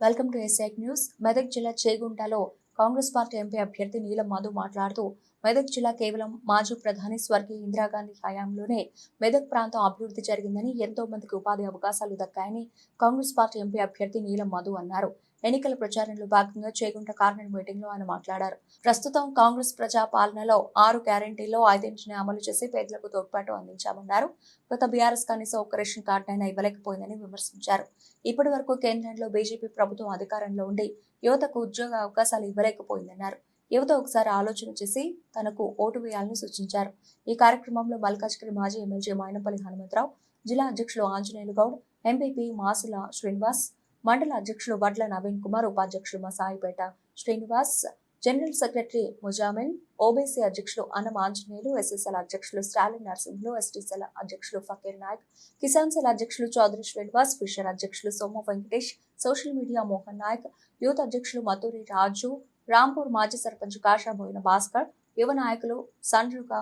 Welcome to ఎస్ఐక్ news. Medak జిల్లా చేగుంటలో కాంగ్రెస్ పార్టీ ఎంపీ అభ్యర్థి నీలం మధు మాట్లాడుతూ మెదక్ జిల్లా కేవలం మాజీ ప్రధాని స్వర్గీయ ఇందిరాగాంధీ హయాంలోనే మెదక్ ప్రాంతం అభివృద్ధి జరిగిందని ఎంతో మందికి ఉపాధి అవకాశాలు దక్కాయని కాంగ్రెస్ పార్టీ ఎంపీ అభ్యర్థి నీలం మధు అన్నారు. ఎన్నికల ప్రచారంలో భాగంగా చేగుంట కార్నర్ మీటింగ్లో ఆయన మాట్లాడారు. ప్రస్తుతం కాంగ్రెస్ ప్రజా పాలనలో ఆరు గ్యారంటీలో ఐదింటిని అమలు చేసి పేదలకు తోడ్పాటు అందించామన్నారు. గత బీఆర్ఎస్ కనీసం ఒక్క రేషన్ అయినా ఇవ్వలేకపోయిందని విమర్శించారు. ఇప్పటి వరకు కేంద్రంలో బీజేపీ ప్రభుత్వం అధికారంలో ఉండి యువతకు ఉద్యోగ అవకాశాలు ఇవ్వలేకపోయిందన్నారు. యువత ఒకసారి ఆలోచన చేసి తనకు ఓటు వేయాలని సూచించారు. ఈ కార్యక్రమంలో మల్కాజ్గిరి మాజీ ఎమ్మెల్యే మైనపల్లి హనుమంతరావు జిల్లా అధ్యక్షులు ఆంజనేయులు గౌడ్ ఎంపీపీ మాసుల శ్రీనివాస్ మండల అధ్యక్షులు వడ్ల నవీన్ కుమార్ ఉపాధ్యక్షులు Saipeta Srinivas general secretary Mujamil OBC అధ్యక్షులు అన్నం ఆంజనేయులు ఎస్ఎస్ఎల్ అధ్యక్షులు స్టాలిన్ నరసింహులు ఎస్టీసీల అధ్యక్షులు ఫకీర్ నాయక్ కిసాన్ సెల్ అధ్యక్షులు చౌదరి శ్రీనివాస్ ఫిషర్ అధ్యక్షులు Somu Venkatesh social media Mohan Nayak youth అధ్యక్షులు మధురి రాజు రాంపూర్ మాజీ సర్పంచ్ కాషాబోయిన భాస్కర్ యువ నాయకులు సండ్రుగ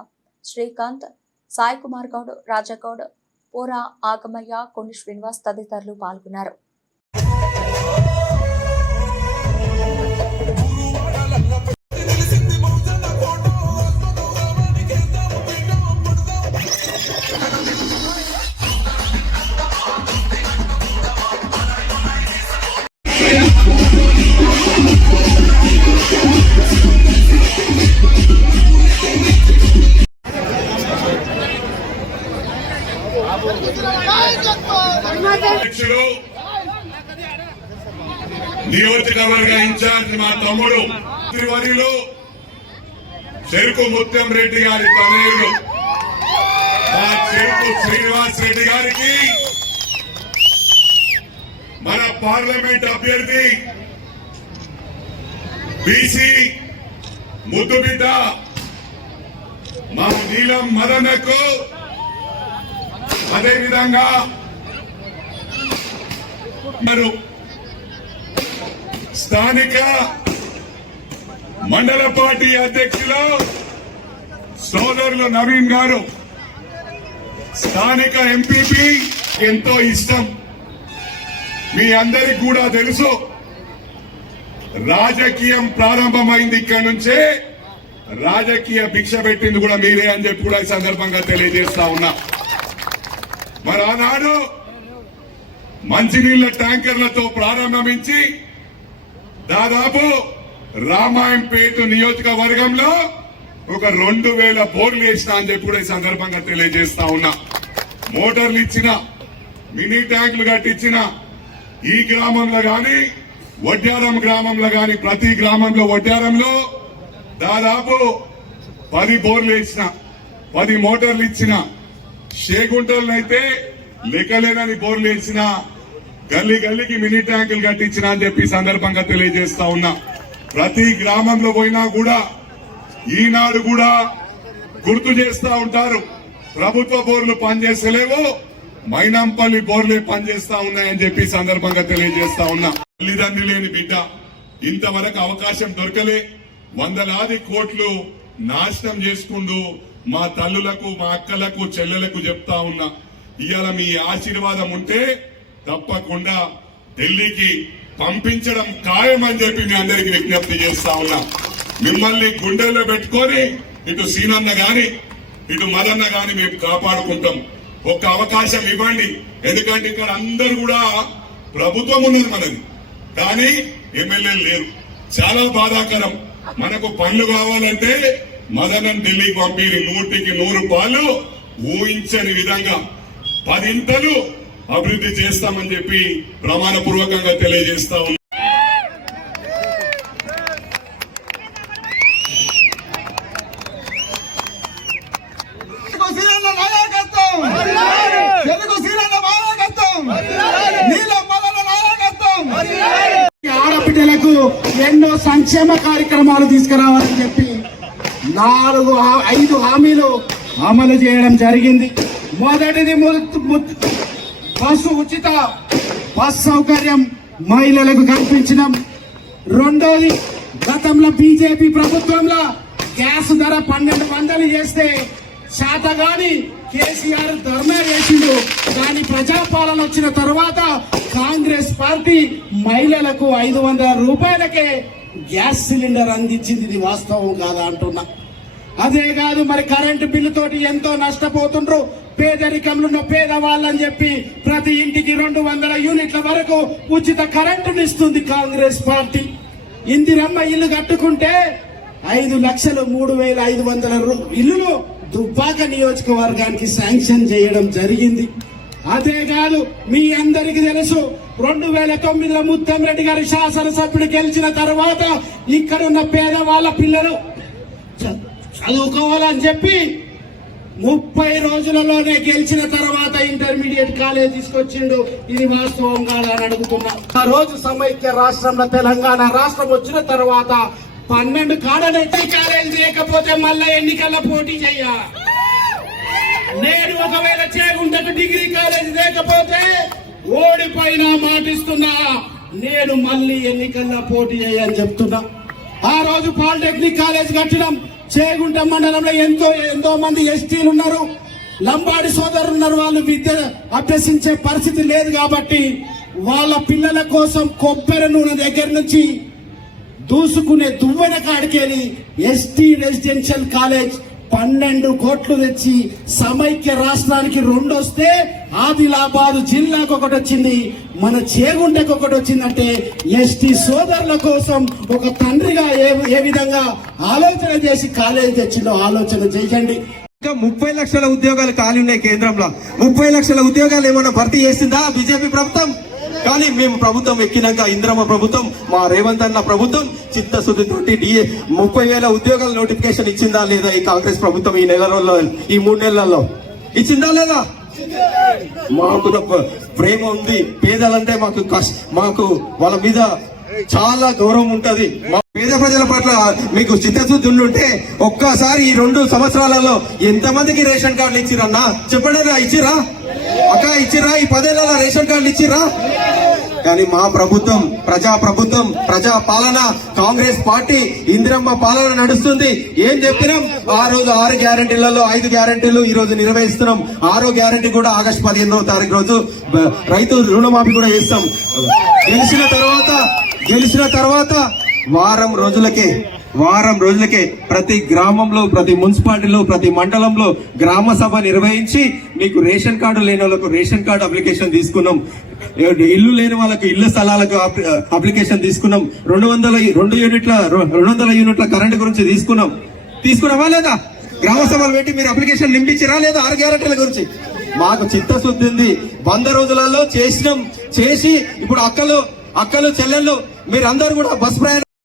శ్రీకాంత్ సాయి కుమార్ గౌడ్ రాజాగౌడ్ పోరా ఆగమయ్య కొన్ని శ్రీనివాస్ తదితరులు పాల్గొన్నారు. నియోజకవర్గ ఇన్ఛార్జ్ మా తమ్ముడు త్రివరిలో చెరుకు ముత్యం రెడ్డి గారి తనయుడు. మా చెరుకు శ్రీనివాస్ రెడ్డి గారికి మన పార్లమెంట్ అభ్యర్థి బీసీ ముద్దుబిడ్డ మా నీలం మదనకు అదేవిధంగా మరి స్థానిక మండల పార్టీ అధ్యక్షులు సోదరులు నవీన్ గారు. స్థానిక ఎంపీపీ ఎంతో ఇష్టం. మీ అందరికి కూడా తెలుసు. రాజకీయం ప్రారంభమైంది ఇక్కడ నుంచే. రాజకీయ భిక్ష పెట్టింది కూడా మీరే అని చెప్పి కూడా ఈ సందర్భంగా తెలియజేస్తా ఉన్నా. మరి ఆనాడు మంచినీళ్ళ ట్యాంకర్లతో ప్రారంభించి దాదాపు రామాయంపేట నియోజకవర్గంలో ఒక రెండు వేల బోర్లు వేసిన అని చెప్పి కూడా ఈ సందర్భంగా తెలియజేస్తా ఉన్నా. మోటార్లు ఇచ్చిన మినీ ట్యాంకులు కట్టించిన ఈ గ్రామంలో గాని వడ్డారం గ్రామంలో గాని ప్రతి గ్రామంలో వడ్డారంలో దాదాపు పది బోర్లు వేసిన పది మోటార్లు ఇచ్చిన షేగుంటలనైతే లెక్కలేనని బోర్లు వేసిన గల్లీ గల్లీకి మినీ ట్యాంకులు కట్టించిన అని చెప్పి సందర్భంగా తెలియజేస్తా ఉన్నా. ప్రతి గ్రామంలో పోయినా కూడా ఈనాడు కూడా గుర్తు చేస్తా ఉంటారు. ప్రభుత్వ బోర్లు పనిచేస్తలేవు మైనంపల్లి బోర్లే పనిచేస్తా ఉన్నాయని చెప్పి సందర్భంగా తెలియజేస్తా ఉన్నా. తల్లిదండ్రి లేని బిడ్డ ఇంతవరకు అవకాశం దొరకలే. వందలాది కోట్లు నాశనం చేసుకుంటూ మా తల్లులకు మా అక్కలకు చెల్లెలకు చెప్తా ఉన్నా. ఇవాళ మీ ఆశీర్వాదం ఉంటే తప్పకుండా ఢిల్లీకి పంపించడం ఖాయమని చెప్పి మీ అందరికి విజ్ఞప్తి చేస్తా ఉన్నా. మిమ్మల్ని గుండెల్లో పెట్టుకొని ఇటు సీనన్న గాని ఇటు మదన్న గాని మేము కాపాడుకుంటాం. ఒక్క అవకాశం ఇవ్వండి. ఎందుకంటే ఇక్కడ అందరు కూడా ప్రభుత్వం ఉన్నది మనది. కానీ ఎమ్మెల్యేలు లేరు. చాలా బాధాకరం. మనకు పనులు కావాలంటే మదనం ఢిల్లీకి పంపి నూటికి నూరు పాలు ఊహించని విధంగా పదింతలు అభివృద్ధి చేస్తామని చెప్పి ప్రమాణపూర్వకంగా తెలియజేస్తా ఆడపిల్లలకు ఆడబిడ్డలకు ఎన్నో సంక్షేమ కార్యక్రమాలు తీసుకురావాలని చెప్పి నాలుగు ఐదు హామీలు అమలు చేయడం జరిగింది. మొదటిది ముత్తు బస్సు ఉచిత బస్ సౌకర్యం మహిళలకు కల్పించడం రెండోది గతంలో బీజేపీ ప్రభుత్వంలో గ్యాస్ ధర పన్నెండు వందలు చేస్తే శాతగాని కేసీఆర్ ధర్నా చేసిండు. కానీ ప్రజాపాలన వచ్చిన తర్వాత కాంగ్రెస్ పార్టీ మహిళలకు ఐదు వందల రూపాయలకే గ్యాస్ సిలిండర్ అందించింది. ఇది వాస్తవం కాదా అంటున్నా. అదే కాదు మరి కరెంటు బిల్లు తోటి ఎంతో నష్టపోతుండ్రు. పేదరికంలో ఉన్న పేదవాళ్ళని చెప్పి ప్రతి ఇంటికి రెండు వందల యూనిట్ల వరకు ఉచిత కరెంటుని ఇస్తుంది కాంగ్రెస్ పార్టీ. ఇందిరమ్మ ఇల్లు కట్టుకుంటే ఐదు లక్షలు మూడు వేల ఐదు వందల రూ- ఇల్లులు దుబ్బాక నియోజకవర్గానికి శాంక్షన్ చేయడం జరిగింది. అదే కాదు మీ అందరికి తెలుసు రెండు వేల తొమ్మిదిలో ముత్తంరెడ్డి గారి శాసనసభ్యుడు గెలిచిన తర్వాత ఇక్కడున్న పేదవాళ్ళ పిల్లలు చ- చదువుకోవాలని చెప్పి ముప్పై రోజులలోనే గెలిచిన తర్వాత ఇంటర్మీడియట్ కాలేజ్ తీసుకొచ్చిండు. ఇది వాస్తవం కాదని అని అడుగుతున్నా. ఆ రోజు సమైక్య రాష్ట్రంలో తెలంగాణ రాష్ట్రం వచ్చిన తర్వాత పన్నెండు కాడనైతే కాలేజ్ లేకపోతే మళ్ళా ఎన్నికల్లో పోటీ చెయ్య. నేను ఒకవేళ చేగుంటకు డిగ్రీ కాలేజ్ లేకపోతే ఓడిపోయినా మాటిస్తున్నా. నేను మళ్ళీ ఎన్నికల్లో పోటీ చేయని చెప్తున్నా. ఆ రోజు పాలిటెక్నిక్ కాలేజ్ కట్టడం చేగుంట మండలంలో ఎంతో ఎంతో మంది ఎస్టీలు ఉన్నారు. లంబాడి సోదరులు ఉన్నారు. వాళ్ళు విద్య అభ్యసించే పరిస్థితి లేదు కాబట్టి వాళ్ళ పిల్లల కోసం కొబ్బరి నూనె దగ్గర నుంచి దూసుకునే దువ్వెన కాడికెళ్ళి ఎస్టీ రెసిడెన్షియల్ కాలేజ్ పన్నెండు కోట్లు తెచ్చి సమైక్య రాష్ట్రానికి రెండు వస్తే ఆదిలాబాద్ జిల్లాకు ఒకటి వచ్చింది. మన చేగుంటకు ఒకటి వచ్చిందంటే ఎస్టీ సోదరుల కోసం ఒక తండ్రిగా ఏ ఏ విధంగా ఆలోచన చేసి ఖాళీ తెచ్చిందో ఆలోచన చేయండి. ఇంకా ముప్పై లక్షల ఉద్యోగాలు ఖాళీ ఉన్నాయి కేంద్రంలో. ముప్పై లక్షల ఉద్యోగాలు ఏమన్నా భర్తీ చేసిందా బీజేపీ ప్రభుత్వం? కానీ మేము ప్రభుత్వం ఎక్కినాక ఇంద్రమ్మ ప్రభుత్వం మా రేవంత్ అన్న ప్రభుత్వం చిత్తశుద్ధితోటి డిఏ ముప్పై వేల ఉద్యోగాల నోటిఫికేషన్ ఇచ్చిందా లేదా ఈ కాంగ్రెస్ ప్రభుత్వం ఈ నెల రోజుల్లో ఈ మూడు నెలల్లో? ఇచ్చిందా లేదా? మాకు ప్రేమ ఉంది. పేదలంటే మాకు కష్ట మాకు వాళ్ళ మీద చాలా గౌరవం ఉంటది. పేద ప్రజల పట్ల మీకు చిత్తశుద్ధి ఉండుంటే ఒక్కసారి ఈ రెండు సంవత్సరాలలో ఎంతమందికి రేషన్ కార్డులు ఇచ్చిరన్నా? చెప్పండి రా ఇచ్చిరా? అక్క ఇచ్చిరా? ఈ పదేళ్ళ రేషన్ కార్డులు ఇచ్చిరా? కానీ మా ప్రభుత్వం ప్రజా ప్రభుత్వం ప్రజా పాలన కాంగ్రెస్ పార్టీ ఇందిరమ్మ పాలన నడుస్తుంది. ఏం చెప్పినాం? ఆ రోజు ఆరు గ్యారంటీలలో ఐదు గ్యారంటీలు ఈ రోజు నిర్వహిస్తున్నాం. ఆరో గ్యారంటీ కూడా ఆగస్టు పదిహేనవ తారీఖు రోజు రైతు రుణమాఫీ కూడా చేస్తాం. గెలిచిన తర్వాత గెలిచిన తర్వాత వారం రోజులకే వారం రోజులకే ప్రతి గ్రామంలో ప్రతి మున్సిపాలిటీలో ప్రతి మండలంలో గ్రామ సభ నిర్వహించి మీకు రేషన్ కార్డు లేని వాళ్ళకు రేషన్ కార్డు అప్లికేషన్ తీసుకున్నాం. ఇల్లు లేని వాళ్ళకు ఇళ్ళ స్థలాలకు అప్లికేషన్ తీసుకున్నాం. రెండు వందల రెండు యూనిట్ల రెండు వందల యూనిట్ల కరెంట్ గురించి తీసుకున్నాం. తీసుకున్నావా లేదా? గ్రామ సభలు పెట్టి మీరు అప్లికేషన్ నింపించిరా లేదా? ఆరు గ్యారెంటీల గురించి. మాకు చిత్తశుద్ధి ఉంది. వంద రోజులలో చేసినాం. చేసి ఇప్పుడు అక్కలు అక్కలు చెల్లెళ్ళు మీరందరూ కూడా బస్ ప్రయాణం